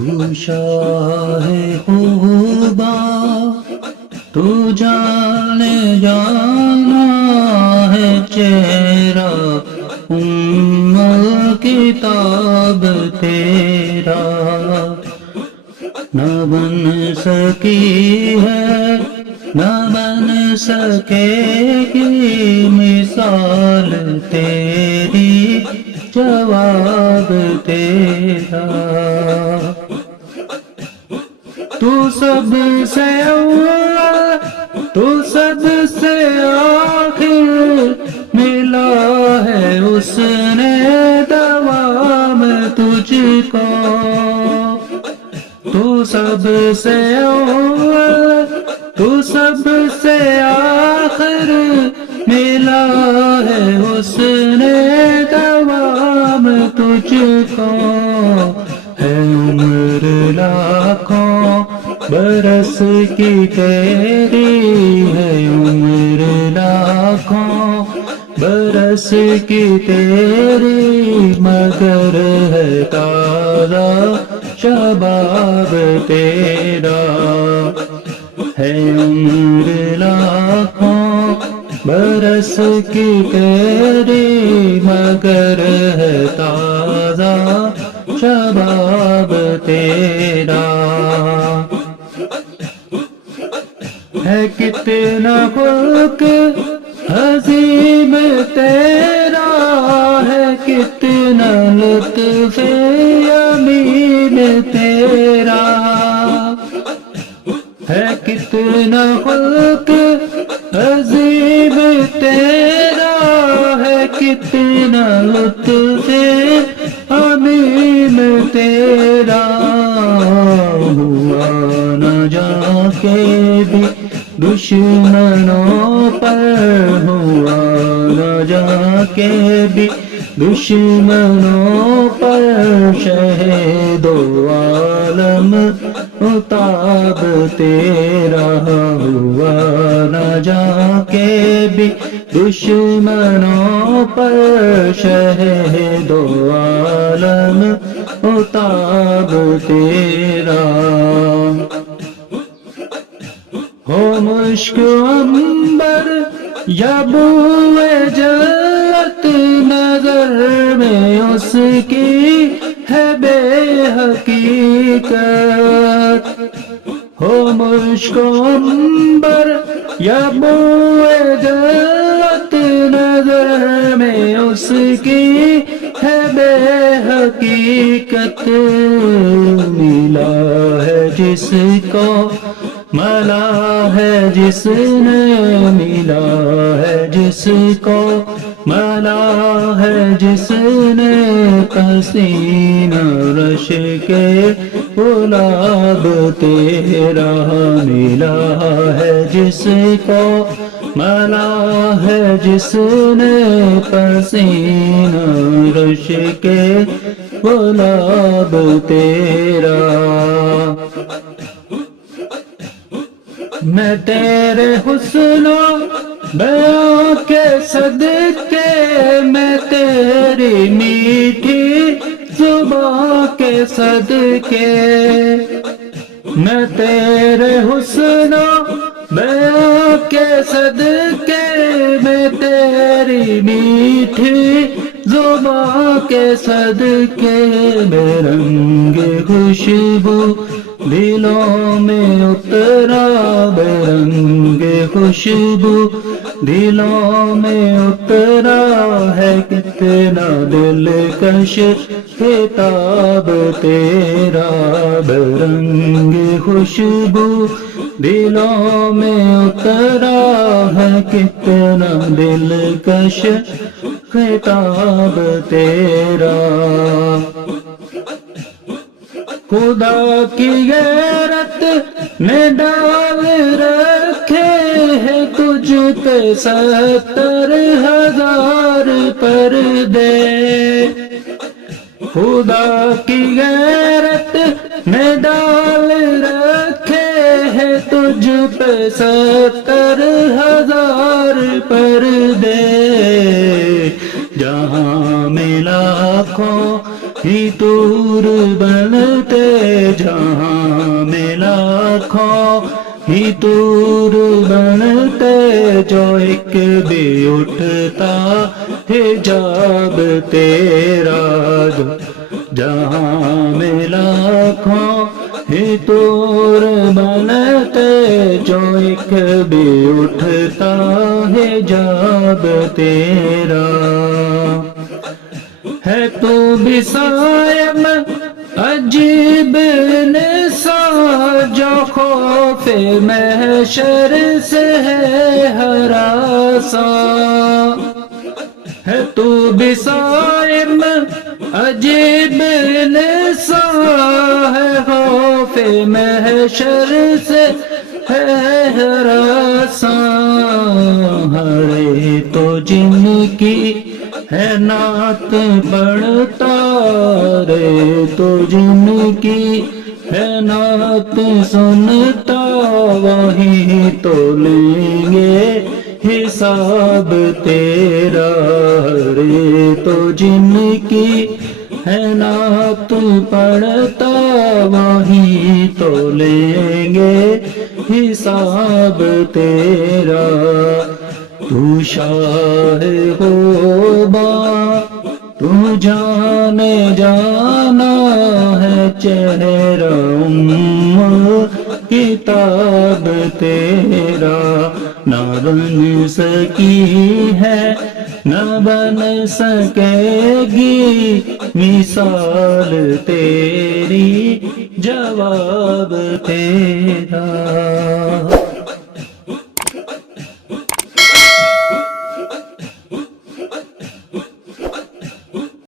تو شاہ خوبا تو جانے جانا ہے چہرہ کتاب تیرا نہ بن سکی ہے نہ بن سکے گی مثال تیری جواب تیرا تو سب سے اول تو سب سے آخر ملا ہے اس نے دوام تجھ کو تو سب سے اول تو سب سے آخر ملا ہے اس نے دوام تجھ کو ہے عمر لاکھوں برس کی تیری ہے عمر لاکھوں برس کی تیری مگر ہے تازہ شباب تیرا ہے عمر لاکھوں برس کی تیری مگر ہے تازہ شباب تیرا ہے کتنا خلق عظیم تیرا ہے کتنا لطف یمین تیرا ہے کتنا خلق عظیم تیرا ہے کتنا لطف امین تیرا ہوا نہ جا کے بھی دشمنوں پر ہوا نہ جا کے بھی دشمنوں پر شہید و عالم اتاب تیرا ہوا نہ جا کے بھی دشمنوں پر شہید و عالم اتاب تیرا ہو مشک عنبر یا بوئے جنت نظر میں اس کی ہے بے حقیقت ہو مشک عنبر یا بوئے جنت نظر میں اس کی ہے بے حقیقت ملا ہے جس کو ملا ہے جس نے ملا ہے جس کو ملا ہے جس نے پسینہ رش کے گلاب تیرا ملا ہے جس کو ملا ہے جس نے پسینہ رش کے گلاب تیرا میں تیرے حسن و بیاں کے صدقے میں تیری میٹھی زباں کے صدقے میں تیرے حسن و بیاں کے صدقے میں تیری میٹھی زباں کے صدقے میں رنگ خوشبو دلوں میں اترا بے رنگ خوشبو دلوں میں اترا ہے کتنا دلکش خطاب تیرا بے رنگ خوشبو دلوں میں اترا ہے کتنا دلکش خطاب تیرا خدا کی غیرت نے ڈال رکھے ہیں تجھ پہ 70,000 پردے خدا کی غیرت نے ڈال رکھے ہیں تجھ پہ 70,000 پردے جہاں میں لاکھوں ہی طور بنتے جہاں میں لاکھوں ہی طور بنتے جو ایک بھی اٹھتا حجاب تیرا جو جہاں میں لاکھوں ہی طور بنتے جو ایک بھی اٹھتا حجاب تیرا ہے تو بھی صائب عجیب نسا جو خوف محشر سے ہے ہراساں ہے تو بھی صائب عجیب نسا ہے خوف محشر سے ہے ہراساں ہرے تو جن کی ہے نعت پڑھتا رے تو جن کی ہے نعت سنتا وہی تو لیں گے حساب تیرا رے تو جن کی ہے نعت پڑھتا وہی تو لیں گے حساب تیرا تو شاہ غوبا تو جانے جانا ہے چہرہ کتاب تیرا نہ بن سکی ہے نہ بن سکے گی مثال تیری جواب تیرا